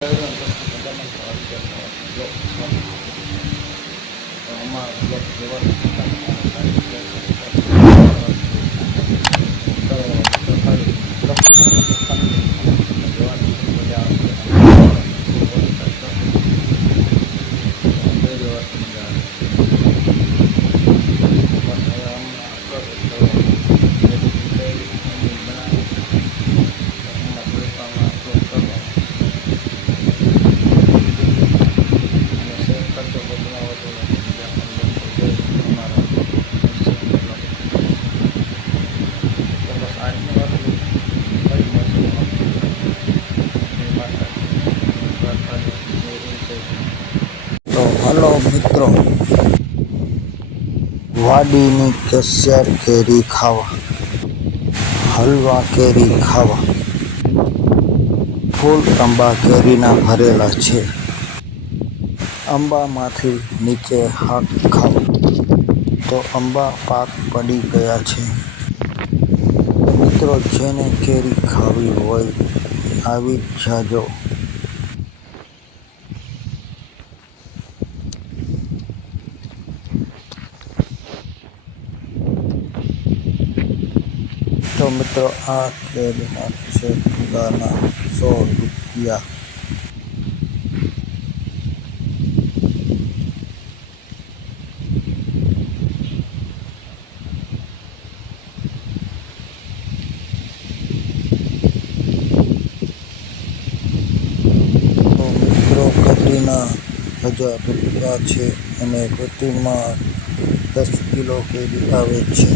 તો હલો મિત્રો, વાડીની કેસર કેરી ખાવા, હલવા કેરી ખાવા, ફૂલ આંબા કેરીના ભરેલા છે. આંબામાંથી નીચે હાથ ખાવા, તો આંબા પાક પડી ગયા છે. તો મિત્રો, જેને કેરી ખાવી હોય આવી જાજો. તો મિત્રો, આ કેરીના છે કિલોના 100 રૂપિયા. તો મિત્રો, કટીના 1000 રૂપિયા છે અને કટીમાં 10 કિલો કેરી આવે છે.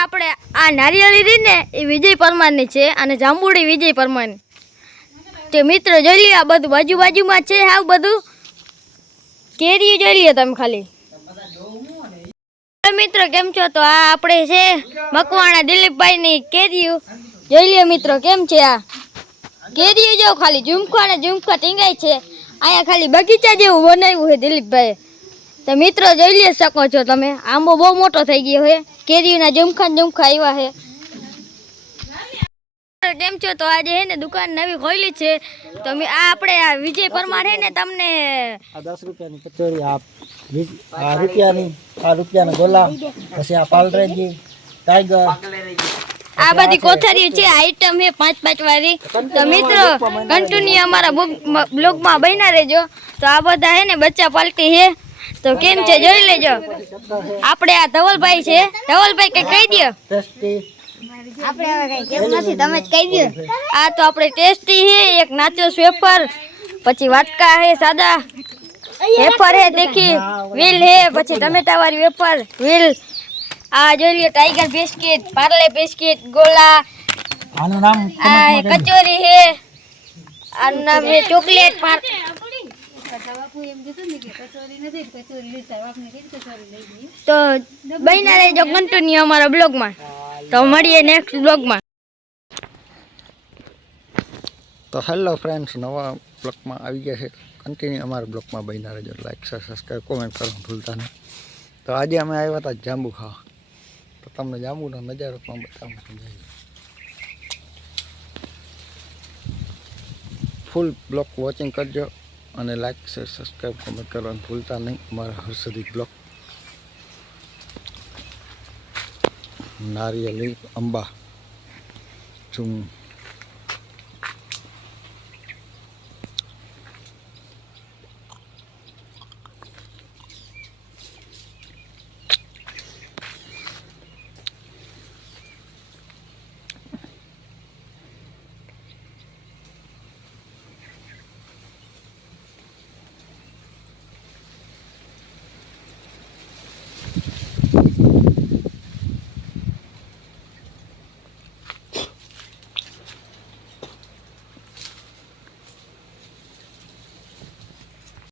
આપણે આ નારિયેળી રહી ને એ વિજય પરમારની છે અને જાંબુડી વિજય પરમારની. તે મિત્રો જોઈ લ્યો, આ બધું બાજુમાં છે. હાવ બધું કેરી જોઈ લ્યો તમે ખાલી. મિત્રો કેમ છો? તો આ આપણે છે મકવાણા દિલીપભાઈની કેરીઓ. જોઈ લ્યો મિત્રો કેમ છે આ કેરીઓ. જો ખાલી ઝુમખા ને ઝુમખા ટીંગાય છે. અહીંયા ખાલી બગીચા જેવું બનાવ્યું છે દિલીપભાઈ. તો મિત્રો જોઈ લ્યો શકો છો તમે, આંબો બહુ મોટો થઈ ગયો છે. કેરીઓના ઝુમખા આવ્યા છે. કેમ છો? તો આજે હે ને દુકાન નવી ખોલી છે. તો આ આપણે આ વિજય પરમાર હે ને તમને આ 10 રૂપિયાની કચોરી, આ રૂપિયાના ગોલા, પછી આ પાલરેજી, ટાઈગર, આ બધી કોથળીઓ છે. આઈટમ હે 5-5 વાળી. તો મિત્રો કન્ટિન્યુ અમારા બ્લોગમાં બન્યા રહેજો. તો આ બધા હે ને બચ્ચા પાલટી હે. તો કેમ છે જોઈ લેજો. આપણે આ ધવલભાઈ છે. ધવલભાઈ કઈ કહી દો. આપણે હવે કઈ કેમ નથી, તમે જ કહી દો. આ તો આપણે ટેસ્ટી હે. એક નાચોસ વેફર, પછી વાટકા હે સાદા વેફર હે, દેખી વ્હીલ હે, પછી ટમેટા વાળી વેફર વ્હીલ. આ જોઈ લ્યો ટાઈગર બિસ્કિટ, પાર્લે બિસ્કિટ, ગોલા, આનું નામ આ કચોરી હે, આનું નામ હે ચોકલેટ. તો બન્યા રહેજો કન્ટિન્યુ અમારા બ્લોગમાં. તો મળીએ નેક્સ્ટ બ્લોગમાં. તો હેલો ફ્રેન્ડ્સ, નવા બ્લોગમાં આવી ગયા છે. કન્ટિન્યુ અમારા બ્લોગમાં બન્યા રહેજો. લાઈક, શેર, સબસ્ક્રાઈબ, કોમેન્ટ કરવાનું ભૂલતા નહીં. તો આજે અમે આવ્યા હતા જાંબુ ખાવા. તો તમને જાંબુનો નજારો પણ બતાવવાનું છે. ફૂલ બ્લોગ વોચિંગ કરજો અને લાઈક, શેર, સબસ્ક્રાઈબ, કોમેન્ટ કરવાનું ભૂલતા નહીં. અમારા હર્ષદીપ બ્લોગ. નારિયેળી, આંબા,